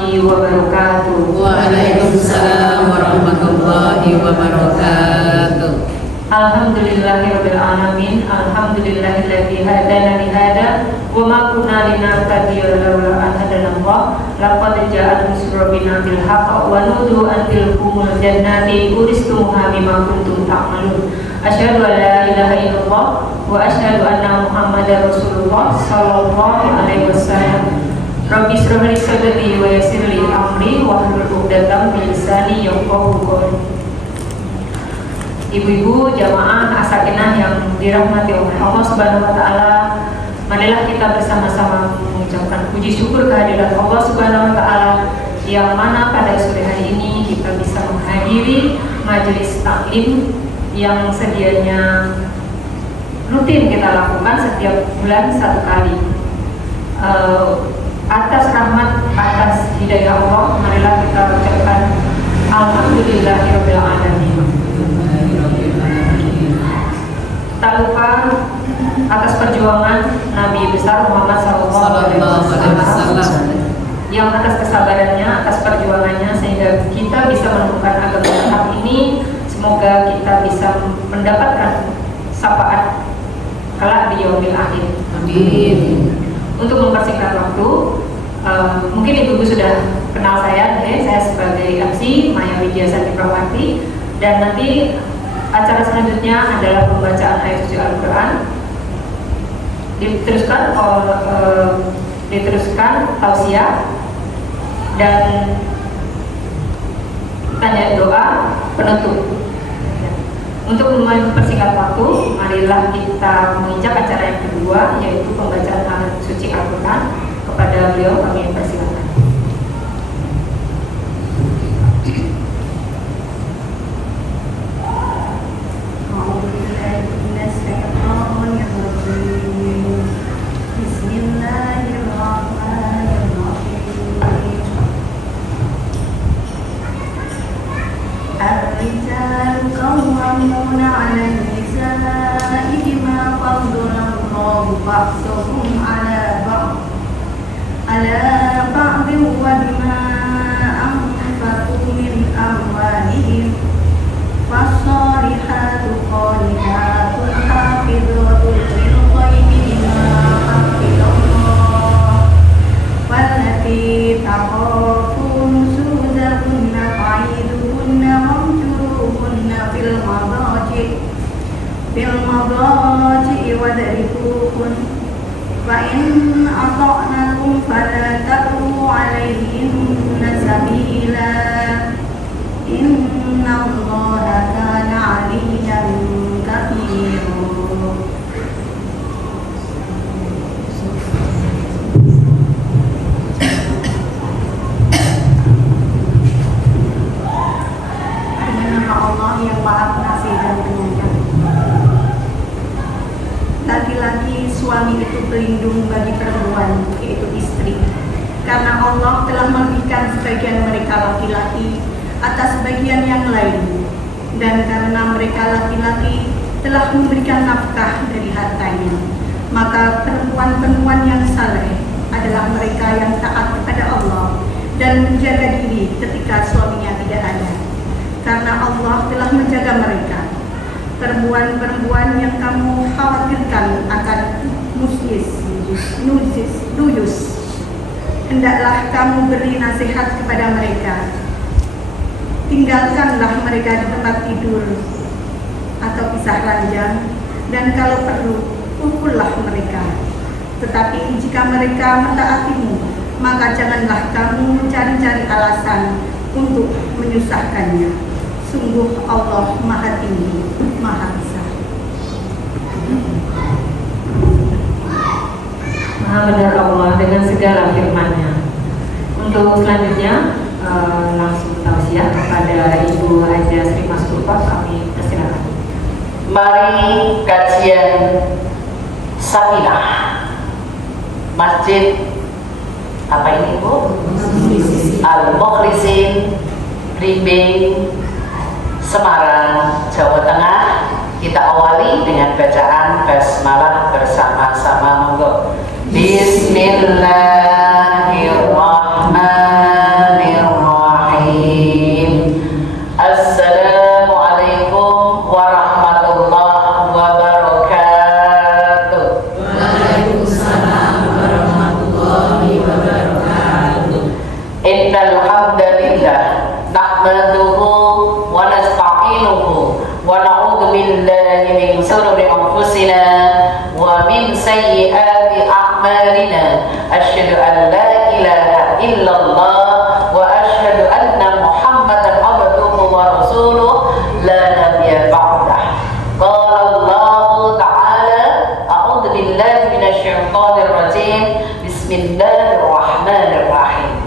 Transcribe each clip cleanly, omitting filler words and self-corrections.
warahmatullahi wabarakatuh. Waalaikumsalam warahmatullahi wabarakatuh. Alhamdulillahirabbil alamin. Alhamdulillahilladzi hadana li hada wa ma kunna linahtadiya laula an hadanallah. Laqad ja'at rusulullina bil haqq wa nudu an tilkumul jannati uristumuha bima kuntum ta'malun. Asyhadu an la ilaha illallah wa asyhadu anna Muhammadar Rasulullah sallallahu alaihi wasallam. Rabbi shrah li sadri wa yassir li amri wahlul 'uqdatam min lisani yafqahu qawli. Ibu-ibu jamaah as-sakinah yang dirahmati oleh Allah Subhanahu wa taala, marilah kita bersama-sama mengucapkan puji syukur kehadirat Allah Subhanahu wa taala yang mana pada sore hari ini kita bisa menghadiri majelis taklim yang sedianya rutin kita lakukan setiap bulan satu kali. Atas rahmat, atas hidayah Allah, marilah kita ucapkan alhamdulillahirabbil alamin. Tak lupa atas perjuangan Nabi besar Muhammad SAW yang atas kesabarannya, atas perjuangannya sehingga kita bisa menemukan agama Islam ini. Semoga kita bisa mendapatkan syafaat kelak di yaumil akhir. Amin. Untuk mempersingkat waktu, mungkin ibu-ibu sudah kenal saya sebagai MC Maya Widya Santi, dan nanti acara selanjutnya adalah pembacaan ayat suci Al-Quran, diteruskan tausiah dan tanya doa penutup. Untuk mempersingkat waktu, marilah kita menginjak acara yang kedua, yaitu pembacaan ayat suci Al-Quran. Kepada beliau kami persilakan. الرجال قوامون على النساء بما فضل الله بعضهم على بعض وبما أنفقوا من أموالهم فالصالحات قانتات حافظات للغيب بما حفظ الله والتي تخافون نشوزهن فعيدوهن واهجروهن في المضاجع واضربوهن فإن أطعنكم فلا تبغوا عليهن سبيلا إن الله كان عليا كبيرا. Allah yang Maha Pengasih dan Penyayang. Laki-laki suami itu pelindung bagi perempuan, yaitu istri, karena Allah telah memberikan sebagian mereka laki-laki atas sebagian yang lain, dan karena mereka laki-laki telah memberikan nafkah dari hartanya, maka perempuan-perempuan yang saleh adalah mereka yang taat kepada Allah dan menjaga diri ketika suaminya tidak ada, karena Allah telah menjaga mereka. Perempuan-perempuan yang kamu khawatirkan akan nujus, hendaklah kamu beri nasihat kepada mereka. Tinggalkanlah mereka di tempat tidur atau pisah ranjang, dan kalau perlu pukullah mereka. Tetapi jika mereka mentaatimu, maka janganlah kamu mencari-cari alasan untuk menyusahkannya. Sungguh Allah Maha Tinggi, Maha Besar. Maha benar Allah dengan segala firman-Nya. Untuk selanjutnya langsung tausiah kepada Ibu Haja Sri Masturfa, kami persilakan. Mari kajian Sakinah Masjid apa ini Bu? Al-Mukhlisin, Rimbing, Semarang, Jawa Tengah. Kita awali dengan bacaan basmalah bersama-sama. Monggo. Bismillahirrahmanirrahim. Innal hamdalillah nahmaduhu wa nasta'inuhu wa na'udzu billahi min shururi anfusina wa min sayyiati a'malina. Asyhadu an la ilaha illallah wa asyhadu anna Muhammadan abduhu wa rasuluh la nabiyya ba'dah. Qala Allah ta'ala a'udzu billahi minasyaitonir rajim. Bismillahirrahmanirrahim.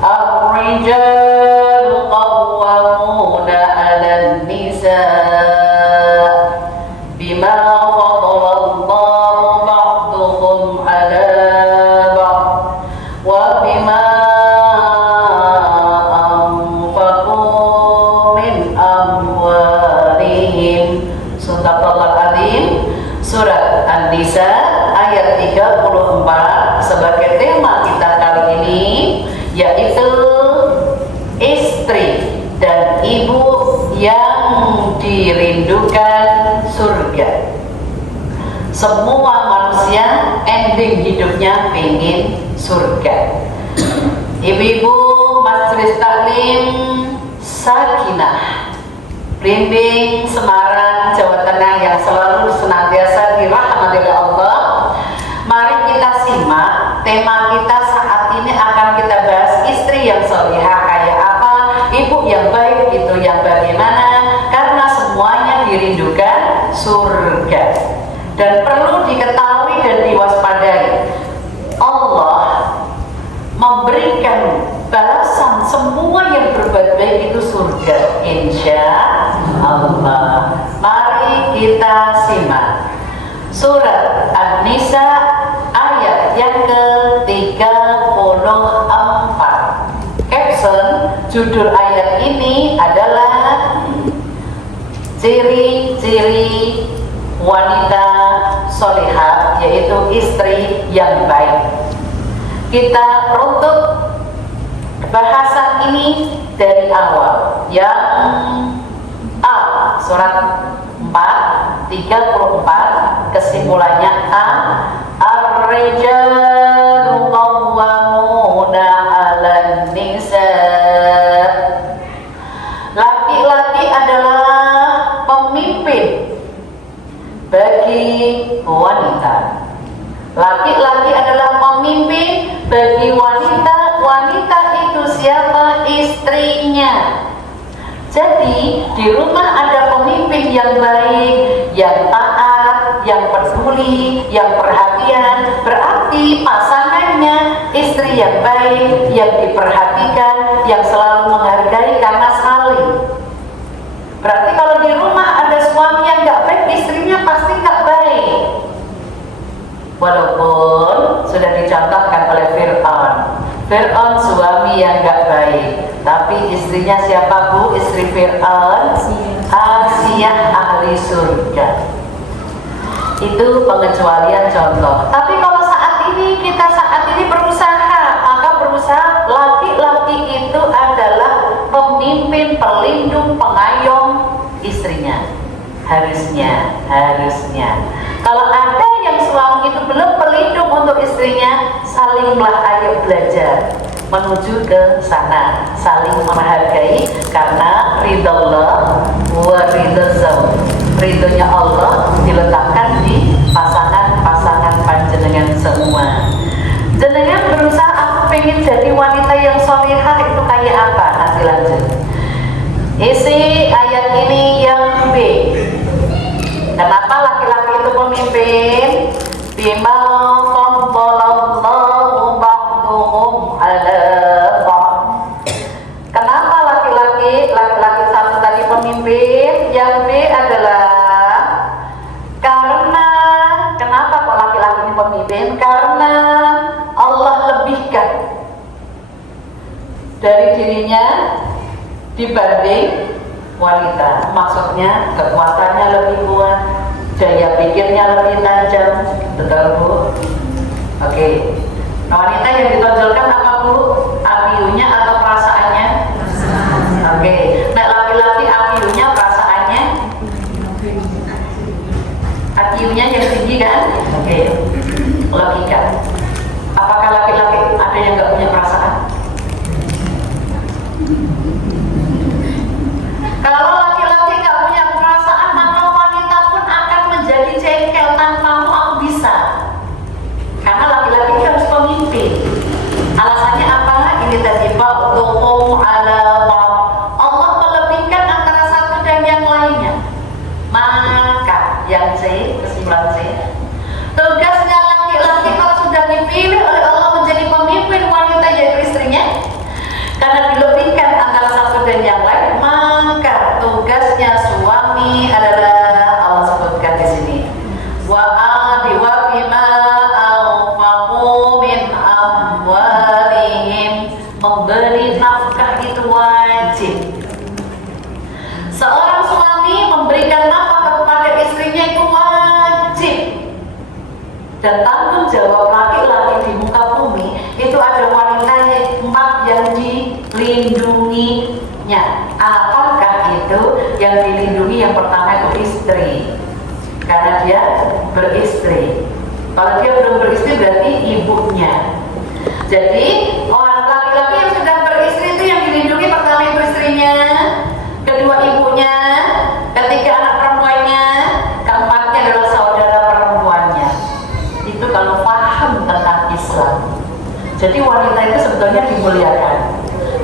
Ar-rijalu qawwamuna 'alan nisaa bima fadala Allahu ba'dahum 'ala ba'd wa bima anfaqu min amwalihim. Sadaqallahul adzim. Surat An-Nisa ayat 34 sebagai tema kita kali ini, yaitu istri dan ibu yang dirindukan surga. Semua manusia ending hidupnya pengen surga. Ibu-ibu Majelis Taklim Sakinah Blimbing Semarang, Jawa Tengah yang selalu senantiasa dirahmati oleh Allah, mari kita simak tema kita saat ini. Akan kita bahas istri yang solihah kayak apa, ibu yang baik itu yang bagaimana, karena semuanya dirindukan surga. Dan perlu diketahui dan diwaspadai, Allah memberikan balasan semua yang berbuat baik itu surga, insya Allah. Mari kita simak surat An-Nisa ayat yang ke-34. Caption judul ayat ini adalah ciri-ciri wanita solihah, yaitu istri yang baik. Kita runtuh bahasan ini dari awal. Yang A, surat 4:34, kesimpulannya A, ar-rijalu qawwamuna 'alan nisa'. Laki-laki adalah pemimpin bagi wanita. Laki-laki adalah pemimpin bagi wanita. Wanita itu siapa? Istrinya. Jadi di rumah ada pemimpin yang baik, yang taat, yang peduli, yang perhatian. Berarti pasangannya istri yang baik, yang diperhatikan, yang selalu menghargai karena saling. Berarti kalau di rumah ada suami yang nggak baik, istrinya pasti nggak baik. Walaupun sudah dicontohkan oleh Fir'aun. Fir'aun suami yang gak baik, tapi istrinya siapa bu? Istri Fir'aun Asiyah, ahli surga. Itu pengecualian contoh. Tapi kalau saat ini berusaha, maka berusaha laki-laki itu adalah pemimpin, pelindung, pengayom istrinya. Harusnya. Kalau ada yang suami itu belum pelindung untuk istrinya, salinglah, ayo belajar menuju ke sana, saling menghargai, karena ridallah wa ridazau, ridhonya Allah diletakkan di pasangan-pasangan panjenengan semua. Jenengan berusaha, aku pengen jadi wanita yang solihah, itu kayak apa? Nanti lanjut. Isi ayat ini yang B. Kenapa laki-laki itu pemimpin? Bima faddalallahu ba'duhum 'ala ba'd. Kenapa laki-laki satu tadi pemimpin? Yang B adalah karena, kenapa kok laki-laki ini pemimpin? Karena Allah lebihkan dari dirinya dibanding wanita. Maksudnya kekuatannya lebih kuat, daya pikirnya lebih tajam. Betul bu? Oke. Nah, wanita yang ditonjolkan apa bu? IQ-nya atau perasaannya? Oke. Nah, laki-laki IQ-nya, perasaannya? IQ-nya yang tinggi kan? Oke. Logika. Apakah laki-laki ada yang nggak punya perasaan? Karena dilebihkan antara satu dan yang lain, maka tugasnya suami adalah Allah sebutkan di sini. Wa bima anfaqu min amwalihim, memberi nafkah itu wajib. Seorang suami memberikan nafkah kepada istrinya itu wajib. Dan tanggung jawab laki-laki di muka bumi itu ada wanita yang dilindunginya. Apakah itu yang dilindungi? Yang pertama itu istri, karena dia beristri. Kalau dia belum beristri berarti ibunya. Jadi orang laki-laki yang sudah beristri itu yang dilindungi pertama itu istrinya, kedua ibunya, ketiga anak perempuannya, keempatnya adalah saudara perempuannya. Itu kalau paham tentang Islam. Jadi wanita itu sebetulnya dimuliakan.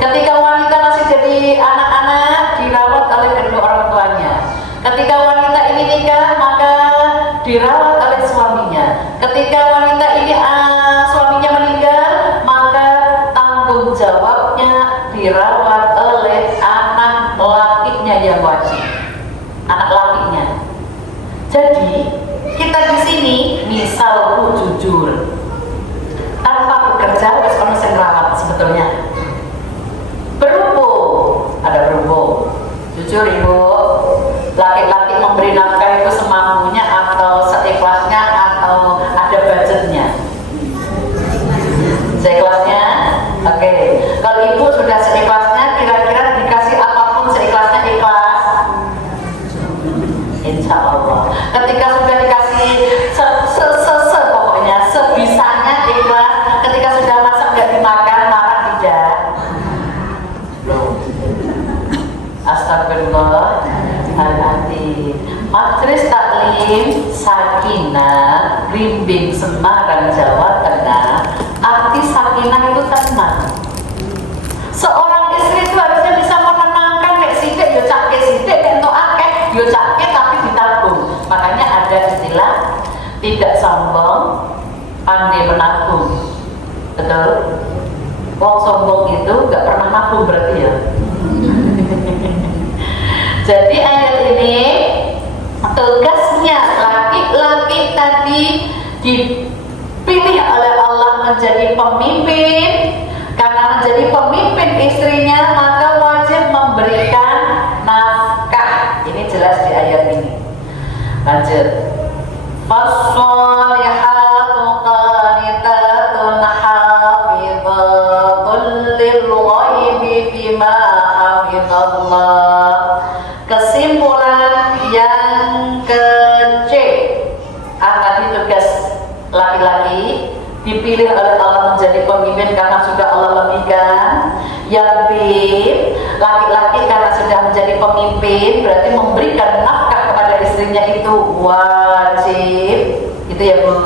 Ketika wanita masih jadi anak-anak, dirawat oleh kedua orang tuanya. Ketika wanita ini nikah, maka dirawat oleh suaminya. Ketika wanita ini suaminya meninggal, maka tanggung jawabnya dirawat oleh anak lakinya yang wajib. Anak lakinya. Jadi kita di sini, misal Bu jujur, tanpa bekerja harus ono sing rawat sebetulnya. Berhubung, ada berhubung. Jujur Ibu, laki-laki memberi nafkah itu semampunya atau seikhlasnya atau ada budgetnya? Seikhlasnya? Oke. Kalau Ibu sudah seikhlasnya, kira-kira dikasih apapun seikhlasnya ikhlas? Insya Allah. Ketika sudah dikasih pokoknya sebisanya ikhlas. Ketika sudah masak nggak dimakan, marah tidak? Loh. Astagfirullahaladzim. Majelis Taklim Sakinah Rimbing Semarang Jawa Tengah. Arti sakinah itu tenang. Seorang istri itu harusnya bisa menenangkan nek sithik yo cake sithik, nek entuk akeh yo cake tapi ditabung. Makanya ada istilah tidak sombong, pandai menabung. Betul? Wong sombong itu gak pernah nabung berarti ya. Jadi ayat ini tugasnya laki-laki tadi dipilih oleh Allah menjadi pemimpin. Karena menjadi pemimpin istrinya, maka wajib memberikan nafkah. Ini jelas di ayat ini. Lanjut. Fassolihatu qanitatun hafizatun lil ghaibi bima hafizallah. Kesimpulan yang ke-C, tadi tugas laki-laki dipilih oleh Allah menjadi pemimpin karena sudah Allah lebihkan. Yang B, laki-laki karena sudah menjadi pemimpin berarti memberikan nafkah kepada istrinya itu wajib. Itu ya Bu,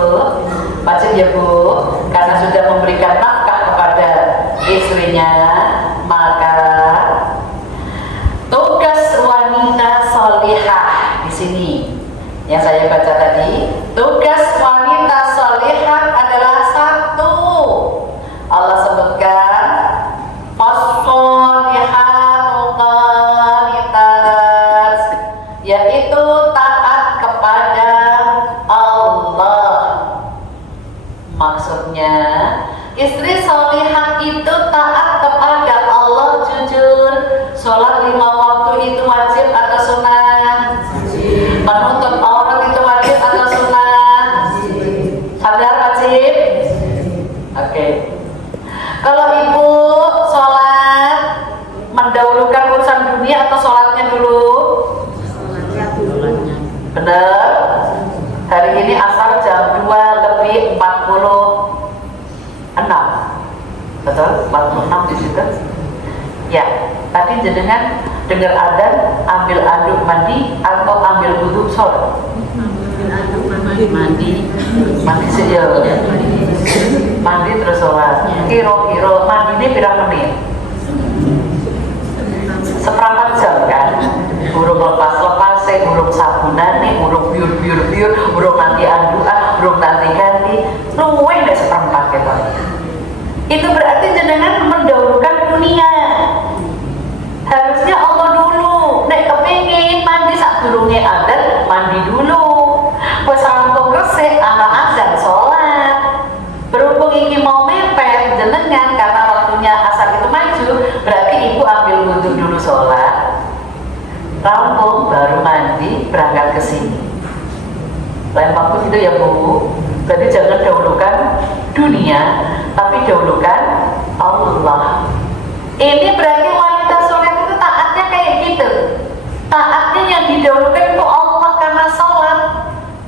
wajib ya Bu, karena sudah memberikan nafkah kepada istrinya. Maka tugas wanita solihah di sini yang saya baca tadi, tugas wanita solihah adalah satu. Allah sebutkan fassolihatu qanitat, yaitu taat kepada Allah. Maksudnya istri solihah itu taat kepada Allah, jujur. Sholat 5 waktu itu wajib atau sunnah? Menutup aurat itu wajib atau sunnah? Sadar wajib? Oke. Kalau ibu sholat mendahulukan urusan dunia atau sholatnya dulu? Benar? Hari ini asar jam 2:46. Betul? 46 di situ? Ya, tadi jenengan dengar adzan, ambil anduk mandi atau ambil wudhu sholat? Mandi sih ya. Mandi terus sholat. Kira-kira mandi ini berapa menit? Seperempat jam kan? Burung lepas-lepas, burung sabunan nih, burung biur, burung nanti anduan, burung nanti ganti. Luwih gak seperempat gitu. Itu berarti jenengan mendahulukan dunia. itu ya Bu. Berarti jangan dahulukan dunia, tapi dahulukan Allah. Ini berarti wanita soleh itu taatnya kayak gitu. Taatnya yang didahulukan itu Allah, karena sholat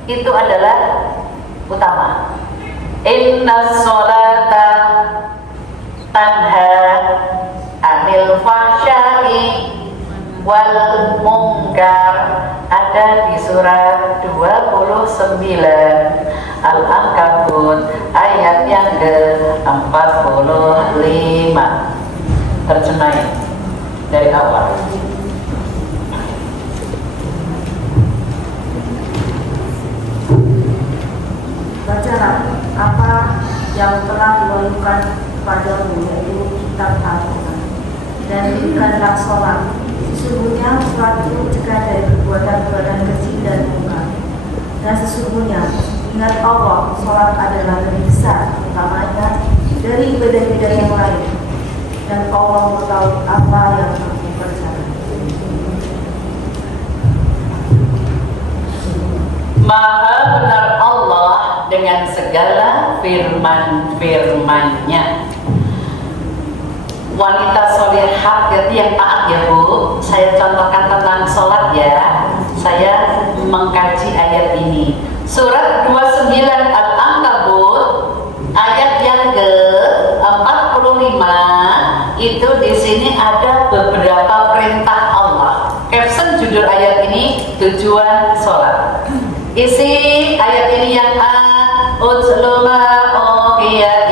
itu adalah utama. Inna sholata tanha anil fahsya'i wal munkar, ada di surat 29 Al-Ankabut ayat yang ke-45. Terjemahin dari awal. Bacalah apa yang telah diwahyukan kepadamu, yaitu kitab Al-Quran, dan dirikanlah sholat. Sesungguhnya sholat itu mencegah dari perbuatan-perbuatan keji dan mungkar. Dan sesungguhnya ingat Allah, sholat adalah lebih besar utamanya dari ibadah-ibadah yang lain, dan Allah mengetahui apa yang kamu kerjakan. Maha benar Allah dengan segala firman-firman-Nya. Wanita solehah berarti yang taat ya Bu. Saya contohkan tentang sholat ya. Saya mengkaji ayat ini. Surat 29 Al-Ankabut ayat yang ke-45 itu di sini ada beberapa perintah Allah. Caption judul ayat ini tujuan sholat. Isi ayat ini yang Utsluma uhiya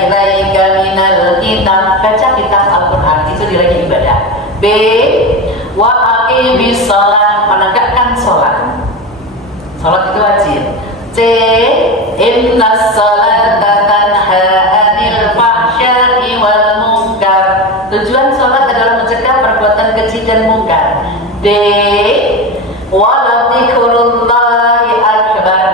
ilaika minal kitab. Baca kitab Al-Quran, itu lagi ibadah. B. Wa aqimis sholat, menegakkan sholat. Sholat itu wajib. C. Inna sholata tanha anil fahsya'i wal munkar. Tujuan sholat adalah mencegah perbuatan keji dan mungkar. D. Waladzikrullahi akbar.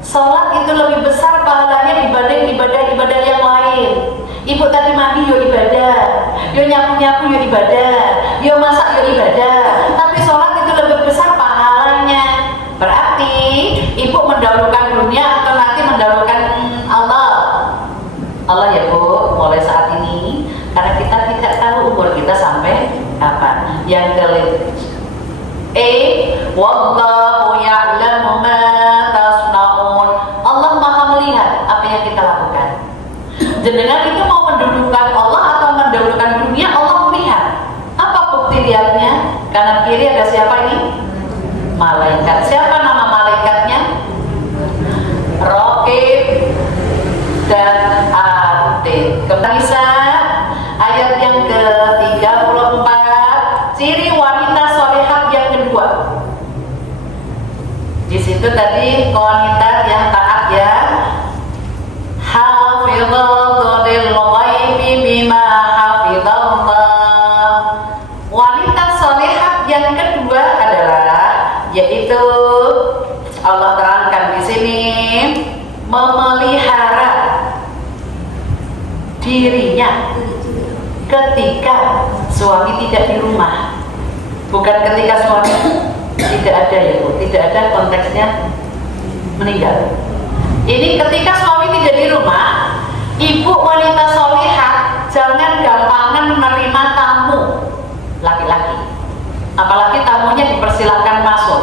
Sholat itu lebih besar pahalanya dibanding ibadah-ibadah yang lain. Ibu tadi mandi yo ibadah, yo nyapu-nyapu yo ibadah, yo masak yo ibadah. Tapi sholat itu lebih besar pahalanya. Berarti ibu mendahulukan dunia atau nanti mendahulukan Allah? Allah ya Bu, mulai saat ini, karena kita tidak tahu umur kita sampai kapan. Yang kelima, wallahu ya'lamu ma tasna'un. Allah Maha melihat apa yang kita lakukan. Jenengan itu mau mendahulukan Allah atau mendahulukan dunia, Allah melihat. Apa bukti lihatnya? Kanan kiri ada siapa ini? Malaikat. Siapa nama malaikatnya? Raqib dan Atid. Bisa ayat yang ke-34, ciri wanita solehah yang kedua. Di situ tadi wanita yang taat ya. Hafizatu lil ghaibi bima hafizallah. Wanita solehah yang kedua adalah, yaitu Allah terangkan di sini, memelihara dirinya ketika suami tidak di rumah. Bukan ketika suami tidak ada ya Bu, tidak ada konteksnya meninggal. Ini ketika suami tidak di rumah, ibu wanita solehah jangan gampangan menerima tamu laki-laki. Apalagi tamunya dipersilakan masuk,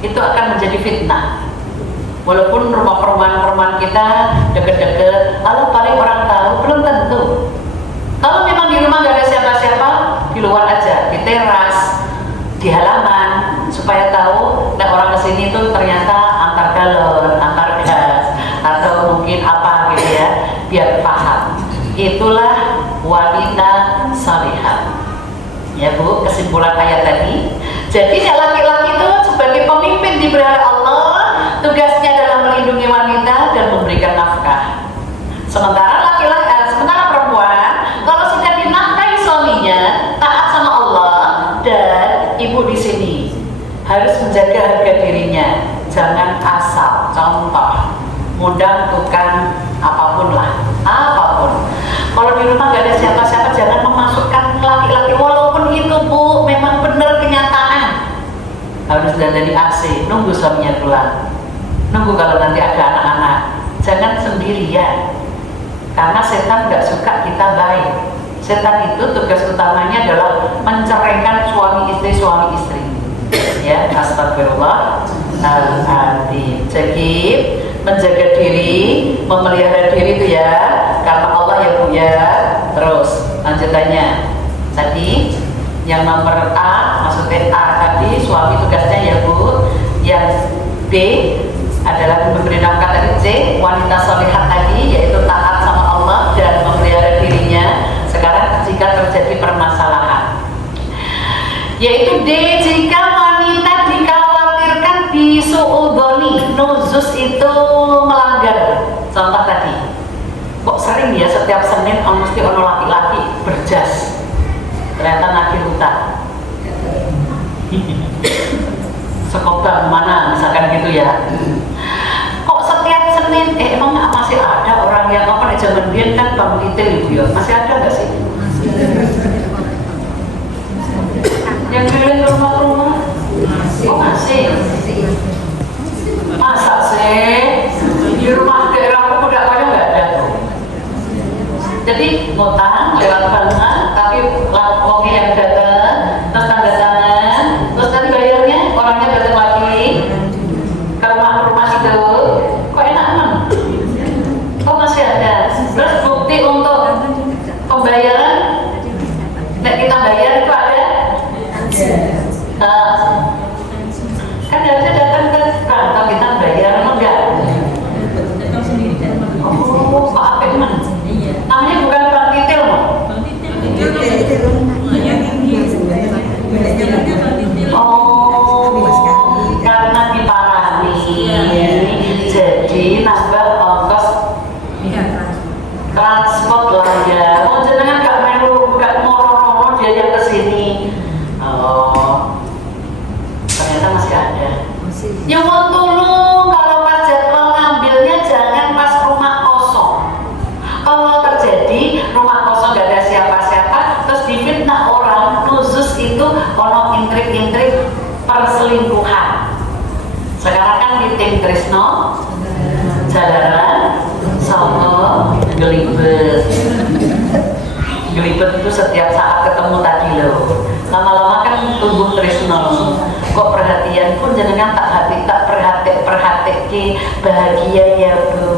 itu akan menjadi fitnah. Walaupun rumah perumahan kita deket-deket, kalau paling orang tahu, belum tentu. Kalau memang di rumah gak ada siapa-siapa, di luar aja, di teras, di halaman, supaya tahu nah orang kesini tuh ternyata antar galon, antar gas, atau mungkin apa gitu ya, biar paham. Itulah wanita salihah. Ya Bu, kesimpulan ayat tadi. Jadi laki-laki itu sebagai pemimpin diberi oleh Allah, tugasnya adalah melindungi wanita dan memberikan nafkah. Sementara sementara perempuan, kalau sudah dinafkahi suaminya, taat sama Allah, dan ibu di sini harus menjaga harga dirinya. Jangan asal, contoh, ngundang tukang apapun lah, apapun. Kalau di rumah gak ada siapa-siapa, jangan memasukkan laki-laki, walaupun itu Bu memang benar kenyataan. Harus harus dandani AC, nunggu suaminya pulang, nunggu kalau nanti ada anak-anak. Jangan sendirian, karena setan nggak suka kita baik. Setan itu tugas utamanya adalah menceraikan suami istri. Ya, astagfirullahaladzim. Jadi menjaga diri, memelihara diri itu ya, karena Allah ya Bu ya. Terus lanjutannya tadi yang nomor A, maksudnya A tadi suami tugasnya ya Bu. Yang B adalah memberi nafkah tadi. C, wanita solihah tadi yaitu taat sama Allah dan memelihara dirinya. Sekarang jika terjadi permasalahan, yaitu D, jika wanita dikhawatirkan bisu'udhoni, nuzus itu melanggar. Contoh tadi, kok sering ya setiap Senin mesti ono laki-laki berjas, ternyata nagih hutang. Sekobang mana misalkan gitu ya. Kok setiap Senin emang masih ada orang yang apa nih zaman biyen kan Bang Titil Ibu ya, masih ada nggak sih? Yang keliling rumah-rumah? Oh masih. Masa sih di rumah daerah Pemuda Kaya nggak ada tuh. Jadi ngutang lewat bank, tapi wongnya yang datang, terus tanda tangan, terus nanti bayarnya orangnya datang lagi ke rumah itu. Kok enak emang? Kok masih ada? Terus bukti untuk pembayaran, nek kita bayar itu ada? Kan harusnya datang ke kantor kita bayar, enggak? Oh, Pak Apik man. Namanya bukan Bang Titil loh. Oh, karena diparani, jadi nambah ongkos transport lah ya. Mau jenengan gak melu, gak ngoro-ngoro dia yang kesini. Oh, ternyata masih ada. Ya mau tolong kalau pas jadwal ngambilnya jangan pas rumah kosong. Kalau terjadi rumah kosong gak ada siapa-siapa, terus difitnah orang, nuzus itu ono intrik-intrik perselingkuhan. Sekarang kan di tim Trisno, jalanan, Songo, gelibet. Gelibet itu setiap saat ketemu tadi loh. Lama-lama kan tumbuh Trisno. Kok perhatian pun jangan tak perhati bahagia ya Bu.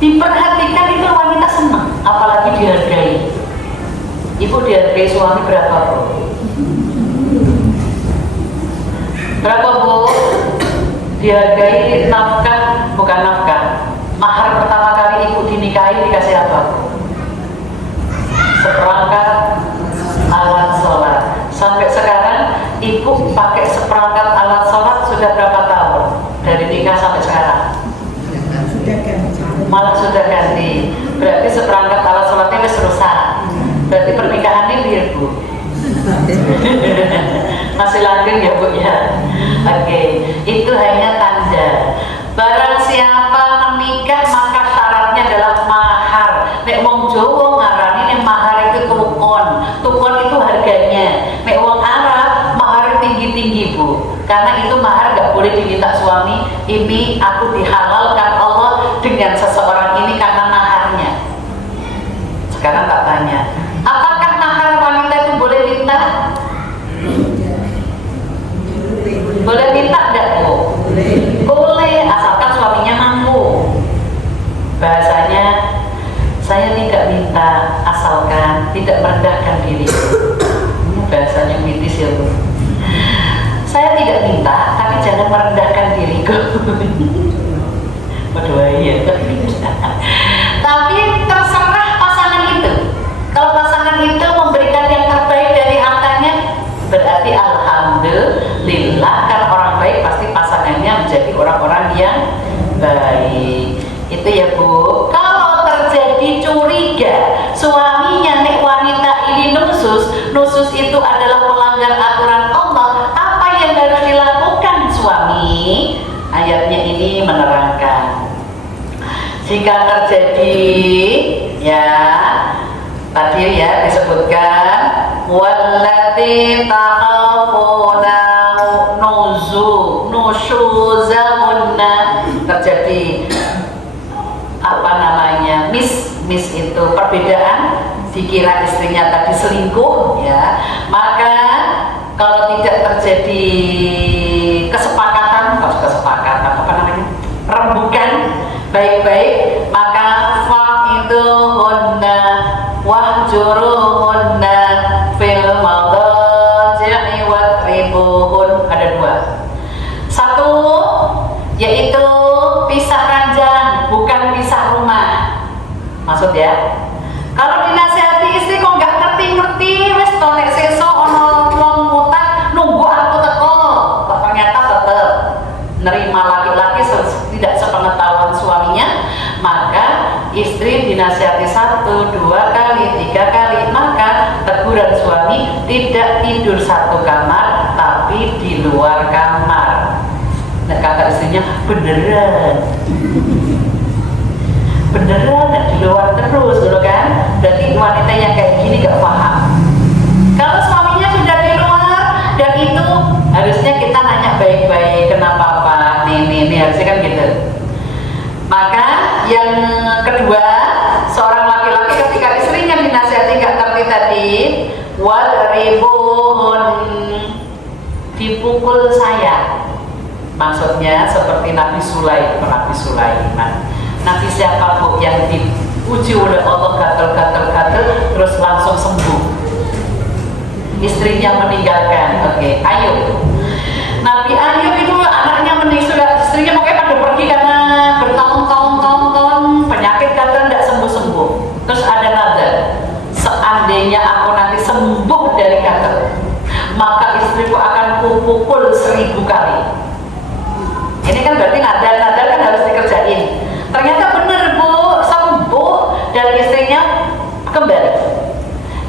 Diperhatikan itu wanita senang, apalagi dihargai. Ibu dihargai suami berapa Bu? Berapa Bu? Dihargai nafkah, bukan nafkah. Mahar pertama kali ibu dinikahi dikasih apa Bu? Seperangkat alat sholat. Sampai sekarang ibu pakai seperangkat alat sholat sudah berapa tahun? Dari nikah sampai sekarang? Malah sudah ganti. Berarti seperangkat alat sholatnya wis rusak. Berarti pernikahannya biar Bu. Masih langgeng ya Bu ya. Oke, itu hanya tanda. Barang siapa menikah maka syaratnya adalah mahar. Nek wong Jawa ngarani nek mahar itu tukon. Tukon itu harganya. Nek wong Arab mahar tinggi-tinggi Bu. Karena itu mahar gak boleh diminta suami. Ini aku dihalalkan Allah dengan seseorang ini karena maharnya. Sekarang tak tanya, apakah mahar wanita itu boleh minta? Boleh minta enggak Bu? Boleh, asalkan suaminya mampu. Bahasanya, saya tidak minta asalkan tidak merendahkan diri. Bahasanya mitis ya Bu. Saya tidak minta, tapi jangan merendahkan diriku. Waduh ya. Tapi terserah pasangan itu. Kalau pasangan itu memberikan yang terbaik dari hartanya, berarti alhamdulillah, karena orang baik pasti pasangannya menjadi orang-orang yang baik. Itu ya Bu. Kalau terjadi curiga suaminya nek wanita ini nusus itu adalah melanggar aturan Allah, apa yang harus dilakukan suami? Ayatnya ini menerangkan, jika terjadi ya tadi ya disebutkan wallati takhafuna nusyuzahunna, terjadi apa namanya miss itu perbedaan, dikira istrinya tadi selingkuh ya, maka kalau tidak terjadi kesepakatan apa namanya rembukan baik-baik, maka fa'iduhunna wahjuruhunna fil madaji'i wadribuhun. Ada dua. Satu yaitu pisah ranjang, bukan pisah rumah. Maksud ya, kalau dinasihati istri kok nggak ngerti-ngerti, wes tolek seso ono wong mutak nunggu aku teko, ternyata tetep nerima laki-laki tidak sepengetahuan suaminya, maka istri dinasihati 1, 2 kali, 3 kali, maka teguran suami tidak tidur satu kamar tapi di luar kamar. Nah, kata istrinya beneran di luar terus dulu kan, berarti wanita yang kayak gini gak paham. Kalau suaminya sudah di luar, dan itu harusnya kita nanya baik-baik, kenapa Pak, ini harusnya kan gitu. Maka yang kedua, seorang laki-laki ketika istrinya dinasihati gak ngerti tadi, wadribuhun, dipukul saya. Maksudnya seperti Nabi Sulaiman. Nabi siapa Bu yang diuji oleh Allah gatel terus langsung sembuh, istrinya meninggalkan. Oke, Ayub. Nabi Ayub itu anaknya meninggal, istrinya pokoknya pada pergi karena bertahun-tahun penyakit gatel tidak sembuh-sembuh. Terus ada nazar, seandainya aku nanti sembuh dari gatel, maka istriku akan kupukul 1000 kali. Ini kan berarti nazar kan harus dikerjain. Ternyata benar Bu, sembuh dan istrinya kembali.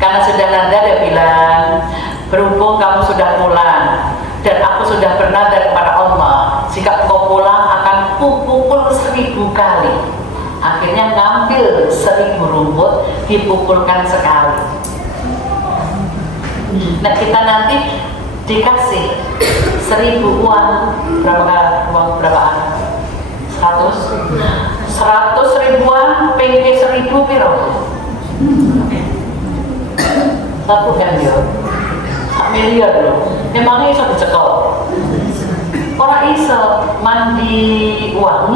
Karena sudah nazar dia bilang, berhubung kamu sudah pulang dan aku sudah bernazar kepada Allah, jika kau pulang akan kupukul 1000 kali. Akhirnya ngambil 1000 rumput, dipukulkan sekali. Nah kita nanti dikasih 1000 uang berapaan? 100 ribuan, pengke 1000 piro? 1 M ya, 1 miliar loh. Memangnya iso dicekel? Orang iso mandi uang.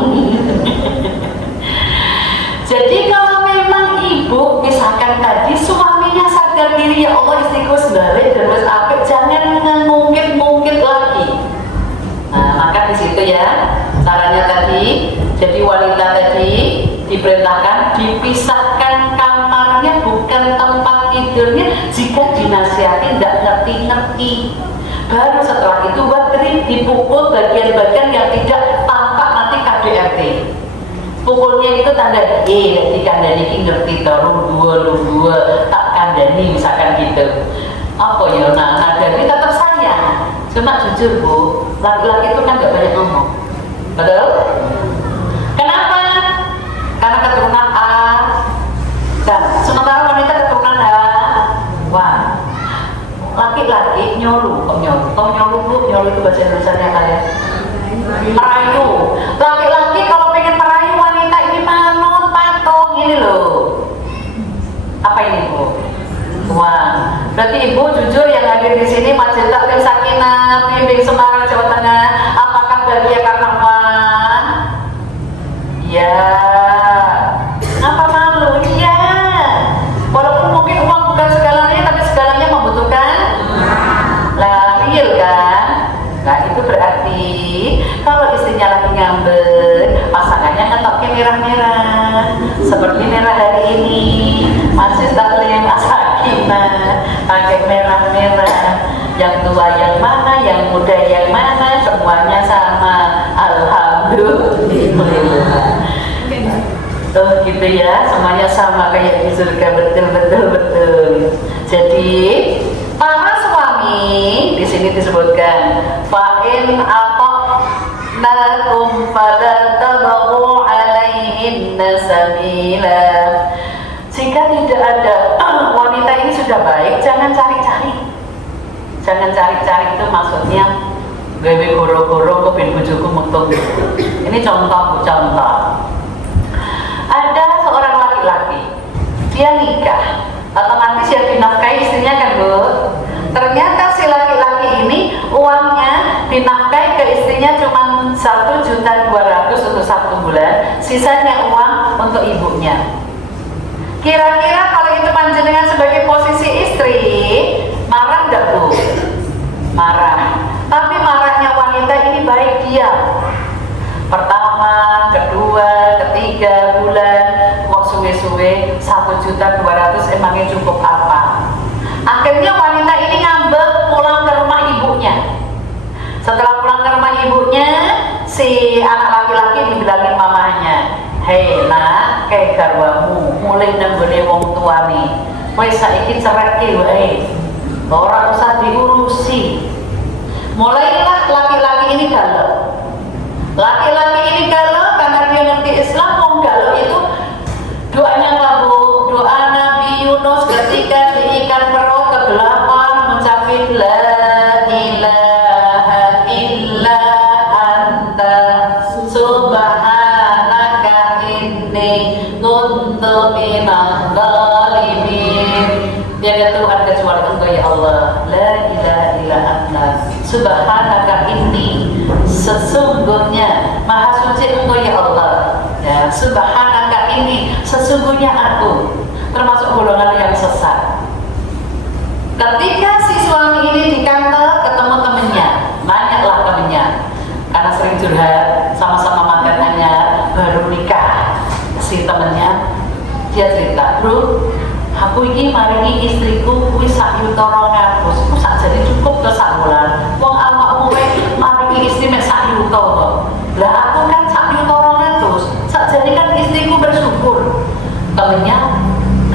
Jadi kalau memang ibu misalkan tadi suaminya sadar diri, ya Allah istriku sebalik dan wis apik, jangan ngungkit-ngungkit lagi. Nah, maka di situ ya caranya tadi. Jadi wanita tadi diperintahkan dipisahkan kamarnya, bukan tempat tidurnya. Jika dinasihati tidak ngerti-ngerti, baru setelah itu dipukul bagian-bagian yang tidak tampak nanti KDRT. Pukulnya itu tanda dikandani ngerti lu dua tak kandani misalkan gitu. Apa ya, nah dari tetap sayang. Cuma jujur Bu, laki-laki itu kan gak banyak ngomong, betul? Kenapa? Karena keturunan A, dan sementara wanita keturunan A. Wah, laki-laki nyolu, tau nyolu Bu? Nyolu itu bahasa Indonesianya kayak merayu. Laki-laki kalau pengen merayu wanita ini manut, patung, ini loh. Apa ini Bu? Wah, berarti Ibu jujur yang hadir di sini Majelis Taklim Sakinah Bimbing Semarang Jawa Tengah, apakah bahagia karena uang? Ya. Apa malu? Iya. Walaupun mungkin uang bukan segalanya, tapi segalanya membutuhkan lah, real kan? Nah itu berarti kalau istrinya lagi ngambek, pasangannya ngetoknya merah-merah. Seperti merah hari ini, Majelis Taklim Sakinah pakai merah-merah. Yang tua yang mana, yang muda yang mana, semuanya sama. Alhamdulillah. Oh gitu ya, semuanya sama kayak di surga, betul. Jadi para suami di sini disebutkan fa'in ata'nakum fala tabghu alaihinna sabila. Jika tidak ada wanita ini sudah baik, jangan cari-cari. Jangan cari-cari itu maksudnya gawe goro-goro kok ben bojoku metu. Ini contoh. Ada seorang laki-laki, dia nikah, otomatis yang dinafkahi istrinya kan, Bu. Ternyata si laki-laki ini uangnya dinafkahi ke istrinya cuma 1.200.000 untuk 1 bulan, sisanya uang untuk ibunya. Kira-kira kalau itu panjenengan sebagai posisi istri, marah nggak, Bu? Marah. Tapi marahnya wanita ini baik diam. Pertama, kedua, ketiga bulan, kok suwe-suwe 1.200.000 emangnya cukup apa? Akhirnya wanita ini ngambek pulang ke rumah ibunya. Setelah pulang ke rumah ibunya, si anak laki-laki dibilangin mamanya, "Hei nak, kayak garwamu mulai nenggone wong tuane. Wes saiki cereke wae. Ora usah diurusi." Mulailah laki-laki ini galau. Laki-laki ini galau karena dia ngerti Islam. Wong galau itu doanya Bu, doa Nabi Yunus ketika di ikan perut kegelapan mengucapin la ilaha illa anta subhanaka inni kuntu minadh dhalimin. Tiada Tuhan kecuali Engkau ya Allah. La ilaha illa anta subhanaka inni, sesungguhnya maha suci Engkau ya Allah. Ya, subhanaka ini, sesungguhnya aku termasuk golongan yang sesat. Ketika si suami ini di kantor ketemu temennya, nanyalah temennya, karena sering curhat, sama-sama mantan anyar, baru nikah. Si temennya, dia cerita, "Bro, aku ini maringi istriku kuwi sak yuta 200, ku sak jadi cukup ke sak bulan. Wong awakmu maringi istri mek sak yuta kok. Lah aku kan sak yuta 200, sak jadi kan istriku bersyukur." Temennya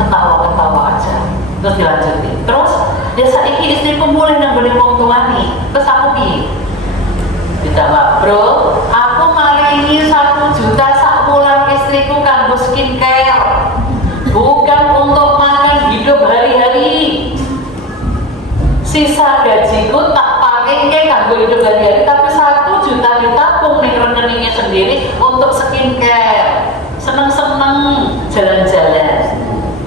ketawa-ketawa aja. Terus dilanjutin. Terus ya saiki istriku mulai nanggone wong tuane. Terus aku piye? Dijawab, "Bro, aku maringi 1 juta sak bulan istriku kanggo skincare. Bukan untuk makan hidup hari-hari. Sisa gajiku tak pakai kanggo hidup hari-hari, tapi 1 juta ditabung ning rekeningnya sendiri untuk skincare. Seneng-seneng jalan-jalan.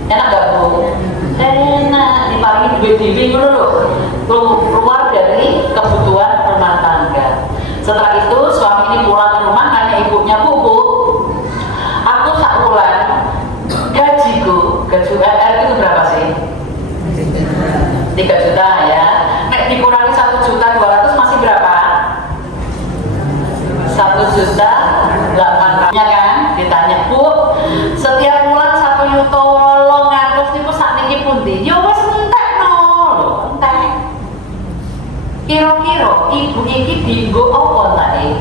Enak gak, Bu? Enak, diparingi duit dhewe ngono lho. Keluar dari kebutuhan rumah tangga. Setelah itu suami ini pulang ke rumah nanya ibunya, "Bu, aku sak bulan gajiku, gaji UMR itu berapa sih? 3 juta ya. Nek dikurangi 1.200.000 masih berapa? 1.800.000 kan?" Ditanya, "Bu, setiap bulan 1.800.000 niku sakniki pundi?" "Ya wis entek no lho, entek." Kira-kira ibu iki dienggo apa tae?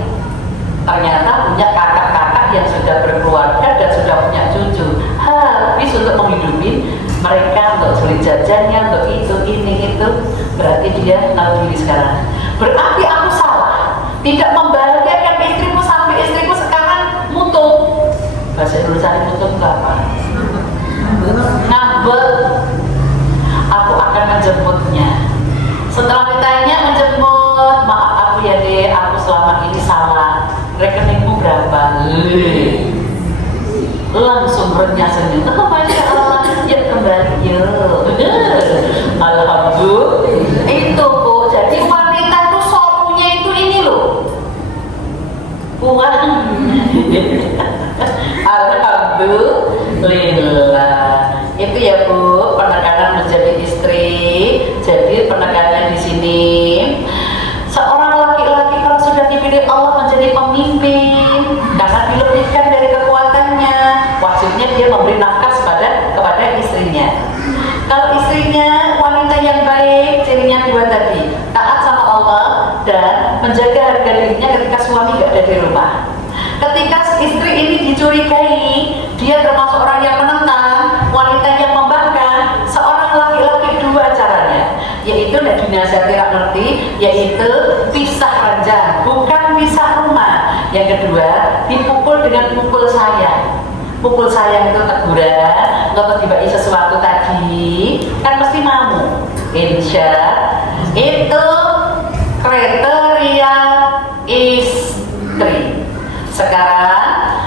Ternyata punya kakak-kakak yang sudah berkeluarga dan sudah punya cucu. Habis untuk menghidupi mereka, untuk beli jajannya, untuk itu, ini, itu. Berarti dia tahu diri sekarang. Berarti aku salah, tidak membahagiakan istriku sampai istriku sekarang mutu. Bahasa Indonesia mutu itu apa? Ngambek. Aku akan menjemputnya. Setelah ditanya menjemput, "Maaf aku ya deh, aku selama ini salah. Rekeningmu berapa?" Langsung renyah senyum. "Oh, Masya Allah, ya kembali ya." Alhamdulillah. Itu Bu, jadi wanita itu sopunya itu ini loh. Uang. Alhamdulillah. Itu ya Bu, penekanan menjadi istri. Jadi penekanannya di sini, seorang laki-laki kalau sudah dipilih Allah menjadi pemimpin, karena dilebihkan dari kekuatannya, wajibnya dia memberi nafkah kepada istrinya. Kalau istrinya wanita yang baik, cirinya 2 tadi, taat sama Allah dan menjaga harga dirinya ketika suami gak ada di rumah. Ketika istri ini dicurigai, dia termasuk orang yang menentang, wanita yang membangkang, seorang laki-laki 2 caranya, yaitu dinasihati rak ngerti, yaitu pisah ranjang, bukan pisah rumah. Yang kedua, dipukul dengan pukul sayang. pukul saya itu teguran, nggak tiba sesuatu tadi, kan pasti mau. Insya itu kriteria istri. Sekarang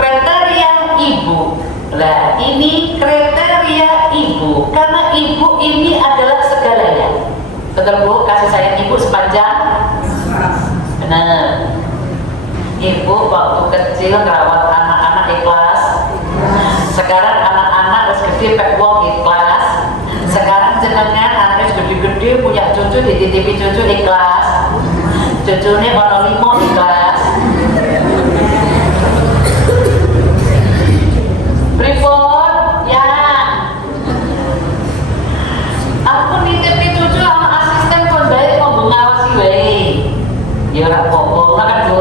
kriteria ibu. Nah, ini kriteria ibu, karena ibu ini adalah segalanya. Betul Bu? Kasih sayang ibu sepanjang. Benar. Ibu waktu kecil ngerawat anak-anak ikhlas. Sekarang anak-anak harus gede pek wong ikhlas. Sekarang jenengan anak gede-gede punya cucu, dititipi cucu ikhlas. Cucunya ono 5 ikhlas. Report ya. Aku nitipi cucu sama asisten kon bae kok ngawasi wae. Ya ora apa-apa kan, Bu.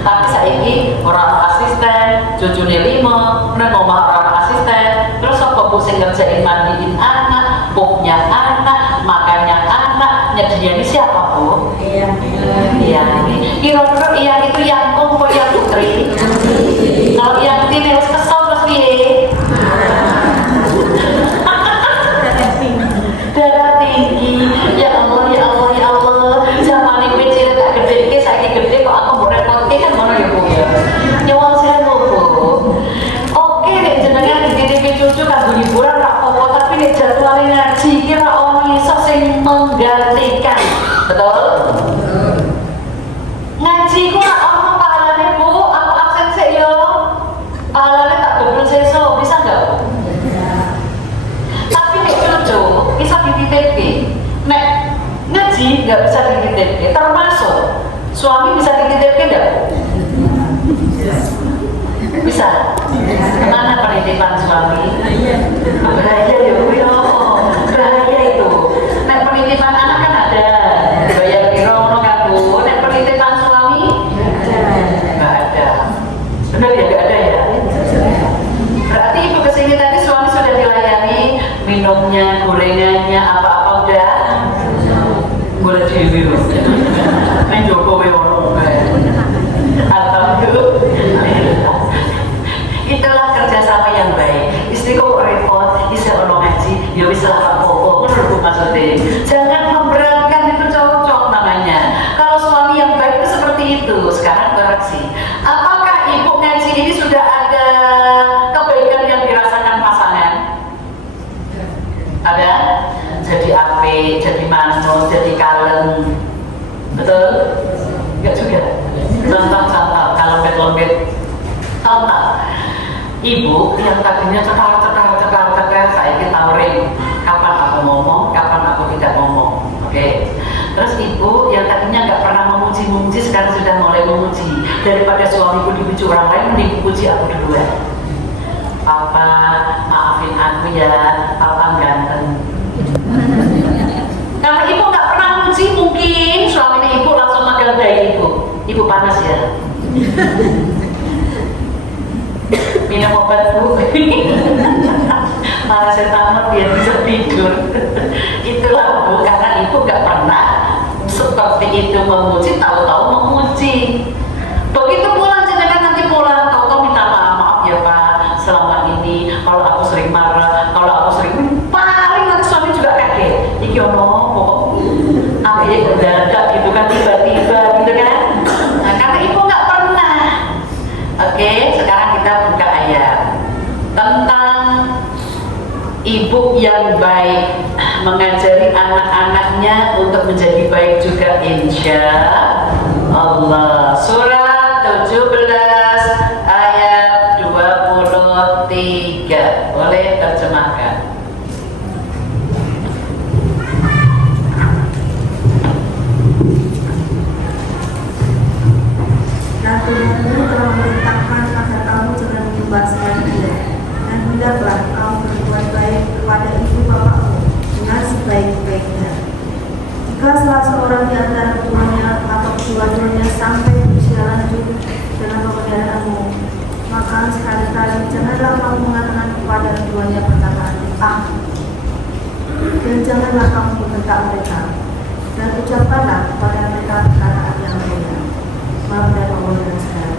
Tapi saiki ora ana asisten, cucune 5, nang omah ora ana asisten. Terus apa pusing ngerjain mandiin anak, pupnya anak, makannya anak, nyediain siapa, Bu? Iya. Kira-kira iya itu yang apa yang putri? Kalau yang ini harus kesel terus piye? Darah tinggi. Ya Allah, ya Allah, ya Allah. Zaman ini cilik tak gede, saiki gede kok aku mau repot kan ngono ya Bu ya. Nyuwun sewu Bu. Oke nek jenengan dititipi cucu kanggo hiburan ra apa-apa, tapi nek jadwale ngaji iki ra ono iso sing menggantikan. Betul? Ngaji ku ra ono pahalane Bu, aku absen sik yo. Pahalane tak dobel sesuk, bisa enggak? Tapi nek cucu bisa dititipke. Nek ngaji nggak bisa dititipke, termasuk suami bisa dititipke enggak? Bisa. Mana penitipan suami? Bahaya ya Bu yo. Bahaya itu. Nek penitipan anak kan ada. Bayar kira ngono kan Bu. Nek penitipan suami nggak ada. Benar ya, nggak ada ya? Berarti ibu kesini tadi suami sudah dilayani, minumnya, gorengannya, apa-apa udah? Boleh diri loh. Neng Joko Wewono. Alhamdulillah. Itulah kerjasama yang baik. Istri kok repot, istri ono ngaji, ya wis lah apa-apa. Menurutku maksudnya, jangan memberatkan, itu cocok namanya. Kalau suami yang baik itu seperti itu. Sekarang koreksi. Apakah ibu ngaji ini sudah ada kebaikan yang dirasakan pasangan? Ada? Jadi ape, jadi manut, jadi kalem. Betul? Enggak juga. Contoh-contoh, kalau lembet-lembet. Tahu tak? Ibu yang tadinya cekal, saya taurin kapan aku ngomong, kapan aku tidak ngomong. Oke. Terus ibu yang tadinya nggak pernah memuji-muji, sekarang sudah mulai memuji. Daripada suamiku dipuji orang lain, mending puji aku duluan. Papa, maafin aku ya, papa ganteng. Karena ibu nggak pernah muji, mungkin suaminya ibu langsung manggil dari ibu. Ibu panas ya. Minum obat Bu. Malah saya tamat biar bisa tidur. Itulah Bu, karena ibu nggak pernah seperti itu memuji, tahu-tahu memuji. Begitu pulang jenengan nanti pulang, tahu-tahu minta maaf ya Pak, selama ini kalau aku sering marah, kalau aku sering paling nanti suami juga kaget. Iki ono kok apa ya mendadak gitu kan, tiba-tiba gitu kan. Nah, karena ibu nggak pernah. Oke, sekarang kita buka ayat tentang ibu yang baik mengajari anak-anaknya untuk menjadi baik juga, insya Allah. Surat 17 ayat 23. Boleh terjemahkan? Dan Tuhanmu telah memerintahkan agar kamu jangan membebaskan dia, dan hendaklah kamu berbuat baik kepada ibu bapakmu dengan sebaik-baiknya. Jika salah seorang di antara keduanya atau kedua-duanya sampai berusia lanjut dalam pemeliharaanmu, maka sekali-kali janganlah kamu mengatakan kepada keduanya perkataan dan janganlah kamu membentak mereka, dan ucapkanlah kepada mereka perkataan yang mulia. Maaf dan Allah dan sekalian.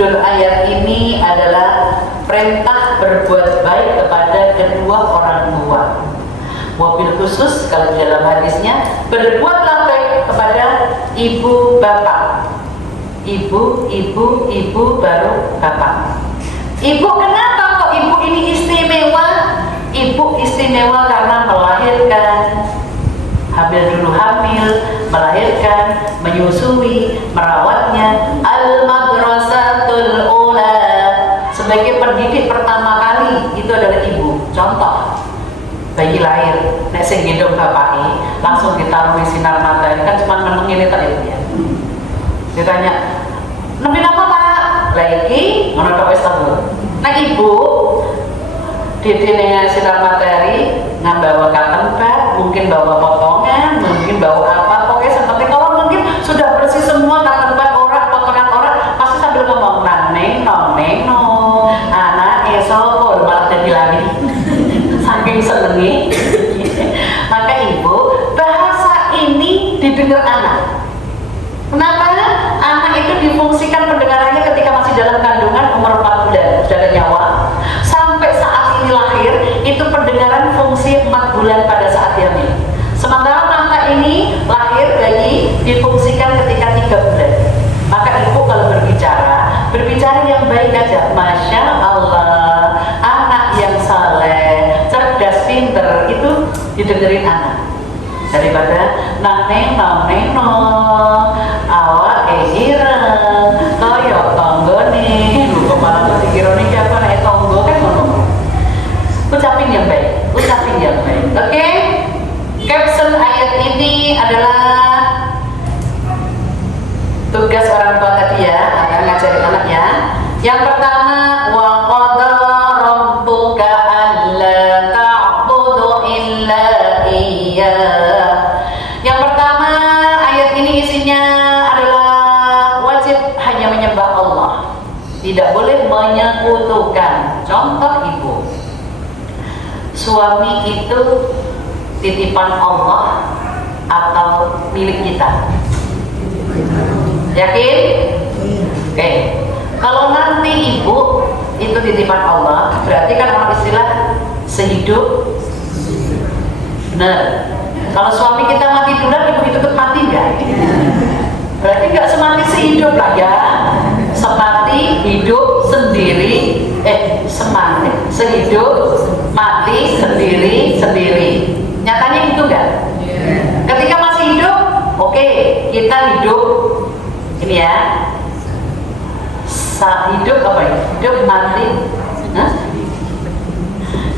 Judul ayat ini adalah perintah berbuat baik kepada kedua orang tua. Wabil khusus kalau di dalam hadisnya, berbuatlah baik kepada ibu bapak. Ibu baru bapak. Ibu kenapa kok ibu ini istimewa? Ibu istimewa karena melahirkan, hamil, melahirkan, menyusui, merawatnya. Al-madrasatul ula, sebagai pendidik pertama kali itu adalah ibu. Contoh, bayi lahir, nek sing gendong bapake langsung ditaruh di sinar matahari, kan cuma menengin itu ya. Ditanya, "Nembe apa, Pak?" Lagi ngono tok wis tahu. Nah ibu dengan sinar matahari bawa kapan Pak, mungkin bawa potongan, mungkin bawa apa, pokoknya seperti kalau mungkin sudah bersih semua kapan orang, potongan orang, pasti sambil ngomong neng no, anak esok malah jadi lagi, saking senengi. Maka ibu, bahasa ini didengar anak. Kenapa? Anak itu difungsikan pendengarannya ketika masih dalam kandungan umur 4 bulan, sudah ada nyawa. Sampai saat ini lahir, itu pendengaran fungsi 4 bulan pada saat hamil. Sementara mata ini lahir bayi difungsikan ketika 3 bulan. Maka ibu kalau berbicara yang baik aja. Masya Allah, anak yang saleh, cerdas, pinter, itu didengerin anak. Daripada neng no, awak ireng, koyok tonggo nih, lu kepala berpikir nih siapa naik tonggo kan ngomong. Ucapin yang baik. Oke? Caption ayat ini adalah tugas orang tua tadi ya, akan ngajarin anak ya. Yang pertama, wa qada rabbuka alla ta'budu illa iyyah. Yang pertama, ayat ini isinya adalah wajib hanya menyembah Allah, tidak boleh menyekutukan. Contoh ibu, suami itu titipan Allah atau milik kita? Yakin? Oke. Kalau nanti ibu itu titipan Allah, berarti kan orang istilah sehidup. Benar. Kalau suami kita mati duluan, ibu itu ikut mati enggak? Berarti enggak semati sehidup lah ya. Semati hidup sendiri, sehidup mati sendiri. Nyatanya gitu enggak? Ketika masih hidup, oke, kita hidup ini ya. Hidup apa ya? Hidup mati.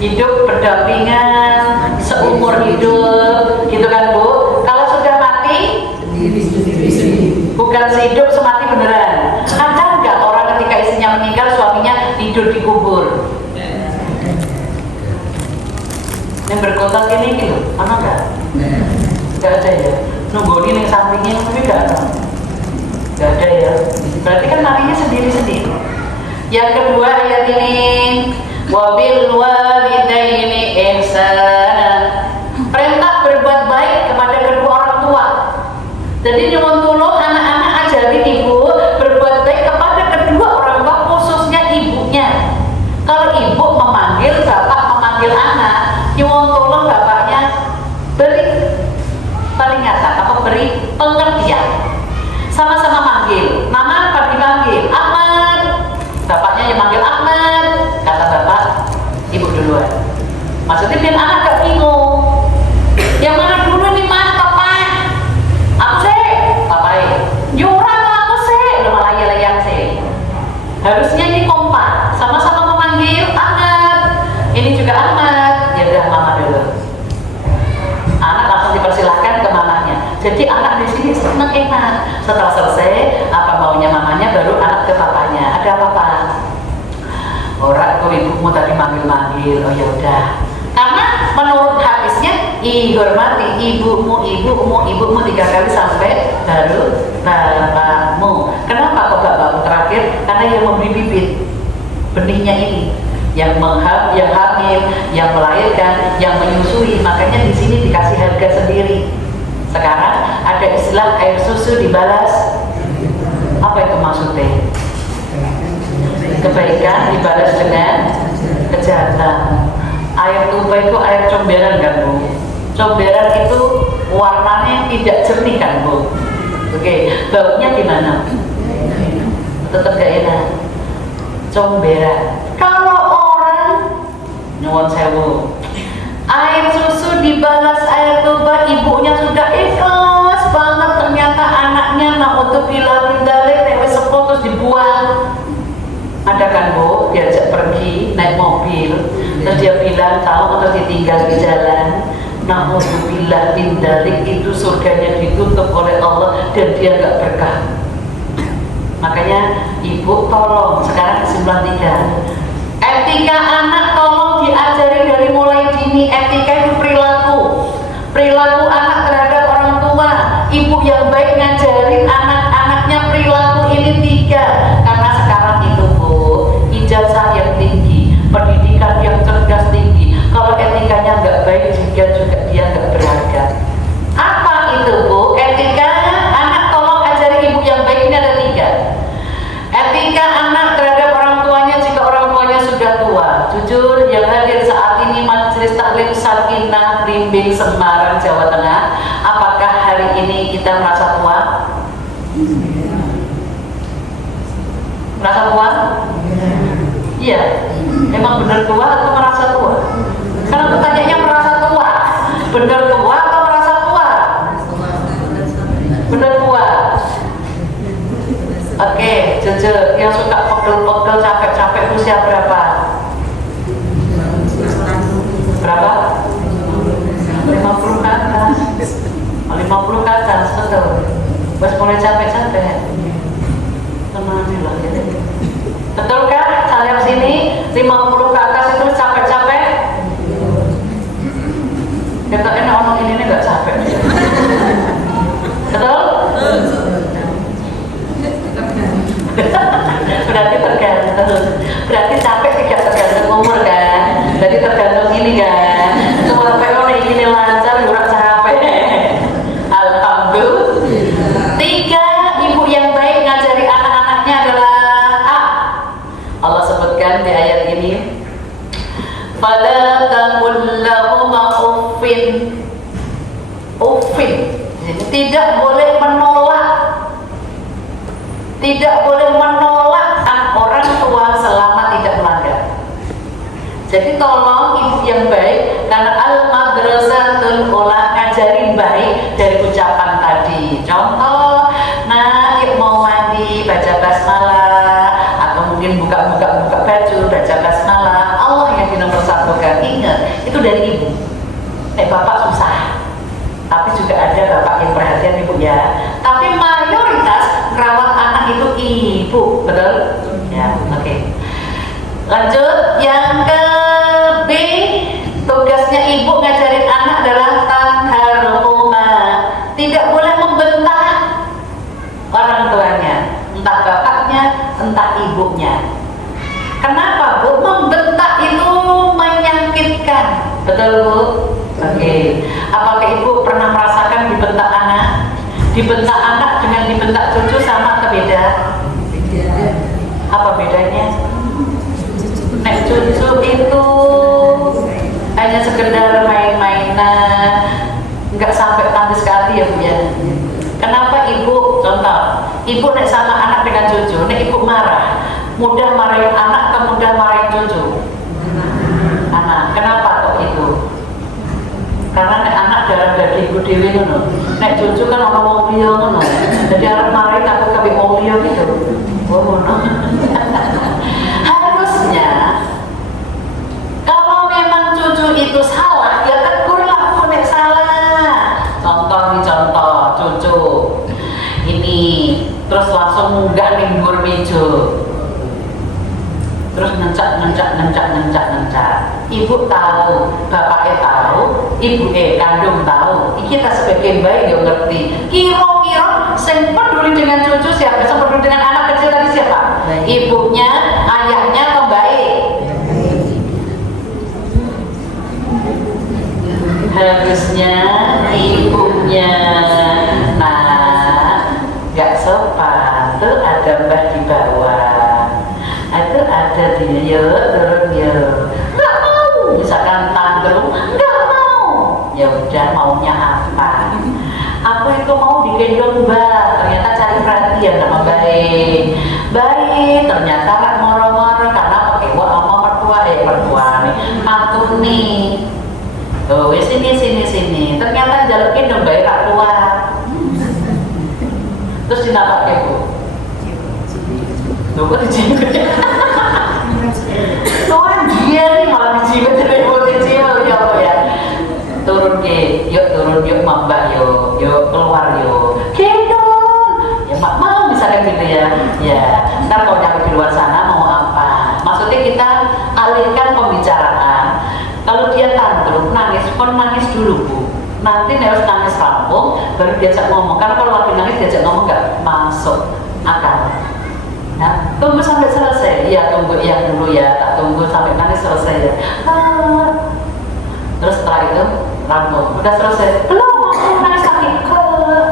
Hidup berdampingan seumur hidup, gitu kan Bu? Kalau sudah mati, bukan sehidup semati beneran. Ada nggak orang ketika istrinya meninggal, suaminya tidur di kubur? Yang berkontak ini gitu, mana nggak? Nggak ada ya. Nunggu ini yang sampingnya tapi nggak ada. Nggak ada ya. Berarti kan matinya sendiri-sendiri. Yang kedua ayat ini, wabil walidaini ihsana, perintah berbuat baik kepada kedua orang tua. Jadi nyuwun tulung anak-anak ajarin ibu berbuat baik kepada kedua orang tua, khususnya ibunya. Kalau ibu memanggil bapak, memanggil anak, nyuwun tulung bapaknya beri peringatan atau beri pengertian. Sama-sama manggil, nama apa dipanggil? Ahmad. Bapaknya yang manggil Ahmad, kata bapak, ibu duluan. Maksudnya biar anak gak bingung. Yang mana dulu nih mas, papa? Aku sih, papa. Jurang aku sih, lu malah layang sih. Harusnya ini kompak, sama-sama memanggil Ahmad. Ini juga Ahmad, ya udah mama dulu. Anak langsung dipersilahkan ke mamanya. Jadi anak di sini seneng enak. Setelah selesai apa maunya mamanya, baru anak ke papanya. Ada apa-apa? Orang kok ibumu tadi manggil-manggil. Oh ya udah. Karena menurut hadisnya, hormati ibumu 3 kali sampai baru bapakmu. Kenapa kok bapakmu terakhir? Karena yang memberi bibit benihnya ini, yang hamil, yang melahirkan, yang menyusui. Makanya di sini dikasih harga sendiri. Sekarang ada istilah air susu dibalas. Apa itu maksudnya? kebaikan dibalas dengan kejahatan. Air tuba itu air comberan kan Bu? Comberan itu warnanya tidak jernih kan Bu? Oke, baunya gimana? Tetap gak enak. Comberan. Kalau orang nyuwun sewu, air susu dibalas air tuba, ibunya sudah ikhlas banget, ternyata anaknya naudzubillah min dzalik tewe sepo terus dibuang. Ada kan Bu, diajak pergi naik mobil, terus dia bilang tahu terus ditinggal di jalan. Naudzubillah min dzalik, itu surganya ditutup oleh Allah dan dia nggak berkah. Makanya ibu tolong, sekarang kesimpulan 3, etika anak tolong diajari dari mulai dini. Etika itu perilaku anak terhadap orang tua. Ibu yang baik ngajarin anak-anaknya perilaku ini 3, karena sekarang itu Bu, ijazah yang tinggi, pendidikan yang cerdas tinggi, kalau etikanya nggak baik juga dia nggak berharga. Apa itu Bu? Etika anak tolong ajari ibu yang baik ini ada 3. Etika anak terhadap orang tuanya jika orang tuanya sudah tua. Jujur yang hadir saat ini Majelis Taklim Sakinah Blimbing Semarang, Jawa Tengah, apakah hari ini kita merasa tua? Merasa tua? Iya. Emang benar tua atau merasa tua? Karena pertanyaannya merasa tua. Benar tua atau merasa tua? Benar tua. Oke, jujur, yang suka pegel-pegel, capek-capek usia berapa? Berapa? 50 ke atas. 50 ke atas, betul. Pas mulai capek-capek. Alhamdulillah. Betul kan? Saya sini 50 ke atas itu capek-capek. Kita enak orang ini nggak capek. Betul? Berarti tergantung. Berarti capek tidak tergantung umur kan? Berarti tergantung ini kan? Semua orang ini lancar, kurang capek. Alhamdulillah. 3, ibu yang baik ngajari anak-anaknya adalah A. Allah sebutkan di ayat ini, fala taqul lahuma uffin. Uffin. Tidak boleh menolak. Tidak boleh menolak orang tua selama tidak melanggar. Jadi tolong ibu yang baik, karena al-madrasatul ula ngajarin baik dari ucapan tadi. Contoh, nah yuk mau mandi baca basmalah, atau mungkin buka baju baca basmalah. Allah yang dinomorsatukan. Ingat, itu dari ibu. Bapak susah, tapi juga ada bapak yang perhatian ibu ya. Tapi mayoritas merawat anak itu ibu, betul? Ya, oke. Lanjut, yang ke B, tugasnya ibu ngajarin anak adalah tanharhuma. Tidak boleh membentak orang tuanya, entah bapaknya, entah ibunya. Kenapa Bu? Membentak itu menyakitkan, betul Bu? Oke. Apakah ibu pernah merasakan dibentak anak? Dibentak anak dengan dibentak cucu sama atau beda? Apa bedanya? Nek cucu itu hanya sekedar main-mainan, nggak sampai tandis sekali ya Bu ya. Kenapa ibu, contoh, ibu nek sama anak dengan cucu, nek ibu marah, mudah marahin anak atau mudah marahin cucu? Anak. Kenapa kok itu? Karena nek anak darah daging ibu dewi ngono, nek cucu kan orang wong liya ngono. Jadi arep marahin takut kabeh wong liya gitu. Oh ngono. Harusnya kalau memang cucu itu salah, ya tegurlah aku nek salah. Contoh cucu ini terus langsung munggah ning dhuwur meja. Terus nencak. Ibu tahu, bapaknya tahu, ibu kandung tahu. Kita sebagai bayi dia ngerti. Kira-kira yang peduli dengan cucu siapa? Yang peduli dengan anak kecil tadi siapa? Ibunya, ayahnya, atau baik? Harusnya ibunya. Nah, gak sopan tuh ada mbah di bawah. Itu Oh, sini. Ternyata jaluk gendong bayi rak kuat. Terus dinapake Bu. Lho kok dijiwet? Tuhan dia nih malah dijiwet dari ibu dijiwet ya apa ya? Turun yuk mbak yuk keluar yuk. Gendong. Ya mak mau misalkan gitu ya. Ya, ntar kalau nyampe di luar sana mau apa? Maksudnya kita alihkan pembicaraan. Kalau dia tantrum, nangis dulu Bu. Nanti harus nangis rampung, baru diajak ngomong. Karena kalau lagi nangis diajak ngomong nggak masuk akal. Nah, tunggu sampai selesai. Iya tunggu dulu ya. Tak tunggu sampai nangis selesai ya. Terus setelah itu rampung. Udah selesai. Belum, nangis lagi.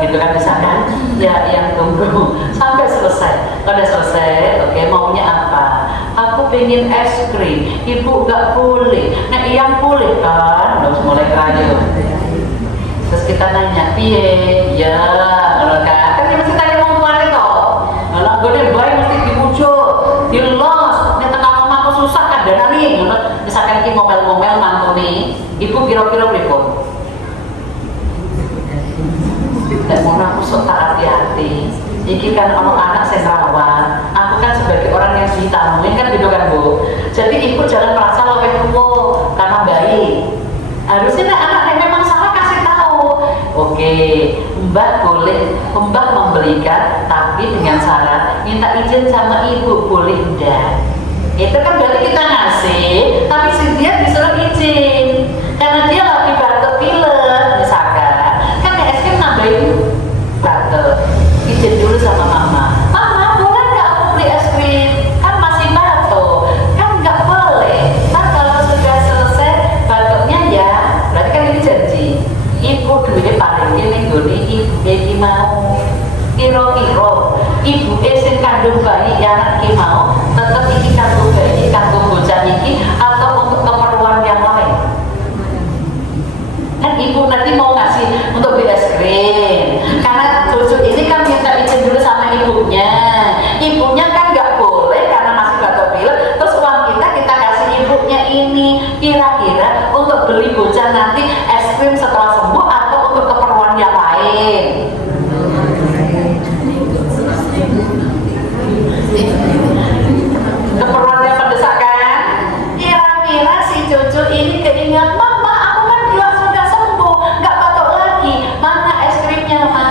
Gitu kan misalkan. Ya yang tunggu sampai selesai. Kalau udah selesai, oke, maunya apa? Aku pengen es krim. Ibu nggak boleh. Nah, yang boleh kan? Terus mulai rayu. Terus kita nanya, piye? Ya, kalau kan dia mesti tanya mau kemana toh? Kalau gue bayi mesti dibujuk, dilos. Nih tengah mamaku susah kan dana nih. Misalkan ki ngomel-ngomel mantu nih, ibu kira-kira berikut. Dan mohon aku sok tak hati-hati. Iki kan anak saya rawat. Aku kan sebagai orang yang ditamuin kan gitu kan Bu. Jadi ibu jangan merasa lebih tua karena bayi. Harusnya anak yang memang salah kasih tahu. Oke, Mbak boleh, Mbak membelikan, tapi dengan syarat minta izin sama ibu, boleh enggak? Itu kan berarti kita ngasih, tapi si dia disuruh izin karena dia lagi batuk pilek misalkan. Kan es krim nambahin batuk, izin dulu sama mama. Mama boleh nggak aku beli es krim? Kan masih batuk, kan nggak boleh. Nah kalau sudah selesai batuknya ya, berarti kan ini janji. Ibu duitnya paling ini gini, ibu ini mau kiro-kiro. Ibu sing kandung bayi anak ki mau tetap iki kandung bayi, kandung bocah iki atau untuk keperluan yang lain. Kan ibu nanti mau ngasih untuk beli es krim karena cucu ini kan minta izin dulu sama ibunya. Ibunya kan nggak boleh karena masih batuk pilek. Terus uang kita kasih ibunya ini kira-kira untuk beli bocah nanti es krim setelah sembuh atau untuk keperluan yang lain. Keperluan yang mendesak kan? Kira-kira si cucu ini keingat mama, aku kan bilang sudah sembuh, nggak batuk lagi. Mana es krimnya, Ma?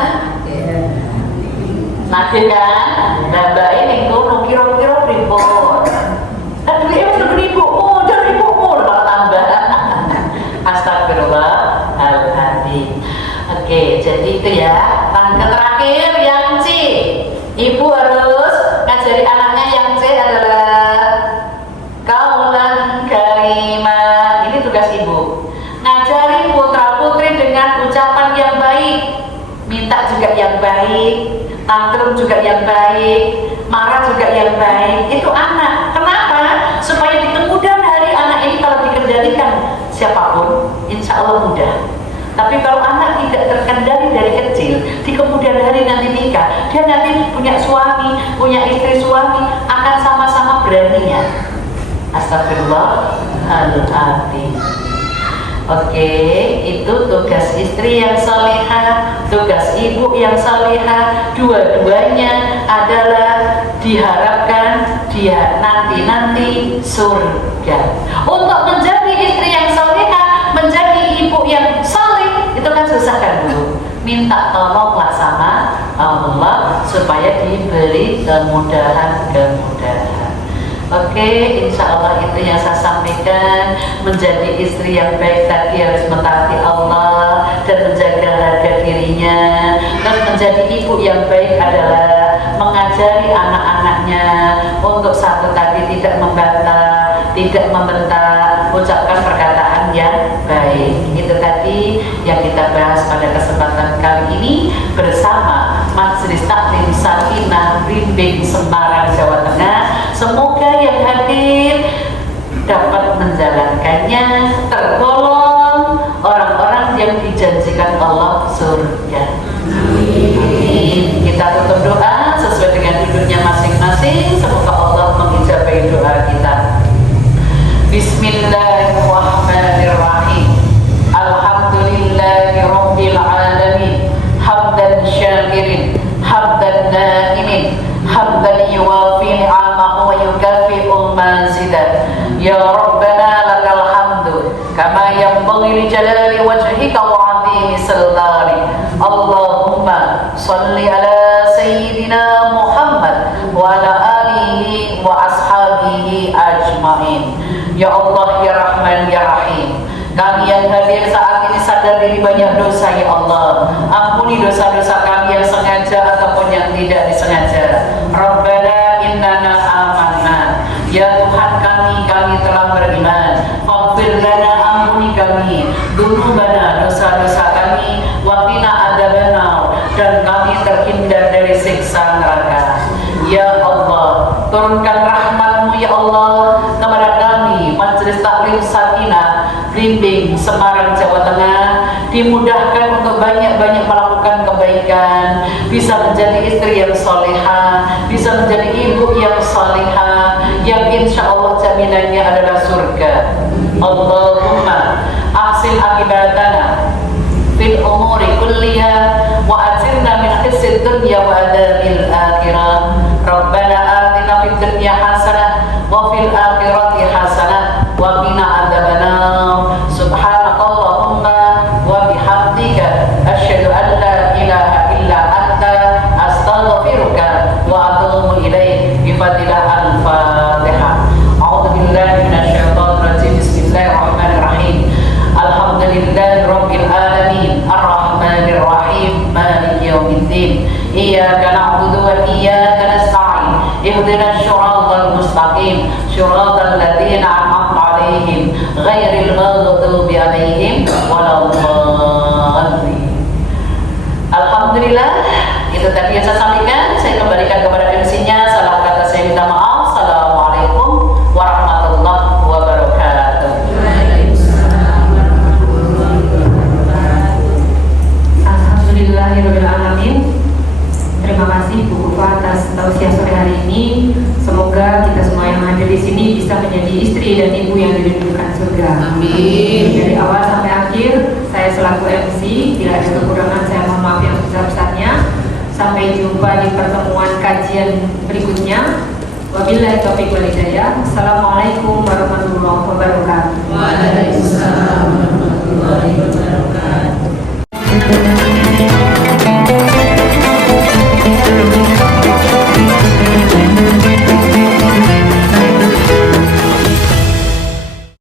Nanti kan, nah mbak ini tuh kira-kira ribut. Dan beliau sudah beribu, udah ribumu, malah tambah. Astagfirullahaladzim. Oke, jadi itu ya. Langkah terakhir yang C. Ibu harus ngajari anaknya yang C adalah kaulan karimah. Ini tugas ibu. Ngajari putra putri dengan ucapan yang baik. Minta juga yang baik, tantrum juga yang baik, marah juga yang baik. Itu anak. Kenapa? Supaya di kemudian hari anak ini kalau dikendalikan siapapun, insya Allah mudah. Tapi kalau anak tidak terkendali dari kecil, di kemudian hari nanti nikah, dia nanti punya suami, punya istri suami, akan sama-sama beraninya. Astagfirullahaladzim. Oke, itu tugas istri yang salihah, tugas ibu yang salihah. Dua-duanya adalah diharapkan dia nanti surga. Untuk menjadi istri yang salihah, menjadi ibu yang salih, itu kan susah kan Bu? Minta tolonglah sama Allah supaya diberi kemudahan. Oke, insya Allah itu yang saya sampaikan. Menjadi istri yang baik tadi harus mentaati Allah dan menjaga harga dirinya. Dan menjadi ibu yang baik adalah mengajari anak-anaknya untuk satu tadi tidak membantah, tidak membentak, ucapkan perkataan yang baik. Itu tadi yang kita bahas pada kesempatan kali ini bersama Majelis Taklim Sakinah Rimbing Semarang, Jawa Tengah. Semoga yang hadir dapat menjalankannya, tergolong orang-orang yang dijanjikan Allah surga. Amin. Kita tutup doa sesuai dengan duduknya masing-masing. Semoga Allah mengijabahi doa kita. Bismillahirrahmanirrahim. yanbaghi li jalali wajhika wa 'azimi sultanik. Allahumma shalli ala sayyidina Muhammad wa ala alihi wa ashabihi ajmain. Ya Allah, ya Rahman, ya Rahim, kami yang hadir saat ini sadar dari banyak dosa, ya Allah. Ampuni dosa-dosa kami yang sengaja ataupun yang tidak disengaja. Rabbana innana amanna. Ya Tuhan kami telah beriman. Faghfir lana, ampuni kami dzunubana, dosa-dosa kami, wa qina adzabannar, dan kami terhindar dari siksa neraka. Ya Allah, turunkan rahmat-Mu ya Allah kepada kami, Majelis Taklim Sakinah Blimbing Semarang, Jawa Tengah, dimudahkan untuk banyak-banyak melakukan kebaikan, bisa menjadi istri yang solehah, bisa menjadi ibu yang solehah, yang insya Allah jaminannya adalah surga. Allahumma ahsin akibatana fil umuri kulliha wa ajirna min khizyid dunya wa adzabil akhirah. Rabbana atina fid dunya hasanah wa fil akhirati hasanah wa qina adzabannar. Subhanakallahumma wa bihamdika asyhadu an la ilaha illa anta astaghfiruka wa atubu ilaik. Bi-Fatihah al-Fatihah. A'udzu billahi minasyaitonir rajim. Bismillahirrahmanirrahim. Alhamdulillahi rabbil alamin, arrahmanir rahim, maliki yaumiddin. Iyyaka na'budu wa iyyaka nasta'in. Ihdinas siratal mustaqim, siratal ladzina an'amta 'alaihim ghairil maghdubi 'alaihim waladdallin. Alhamdulillah, itu tadi yang saya sampaikan. Saya kembalikan kepada MC-nya. Salah kata saya minta maaf. Assalamualaikum warahmatullahi wabarakatuh. Alhamdulillahirrahmanirrahim. Terima kasih Bu Kufa atas tausiah sore hari ini. Semoga kita semua yang hadir di sini bisa menjadi istri dan ibu yang dirindukan surga. Amin. Dari awal sampai akhir, saya selaku MC, bila ada kekurangan saya mohon maaf yang besar-besarnya. Sampai jumpa di pertemuan kajian berikutnya. Wabillahi taufiq wal hidayah. Assalamualaikum warahmatullahi wabarakatuh. Waalaikumsalam warahmatullahi wabarakatuh.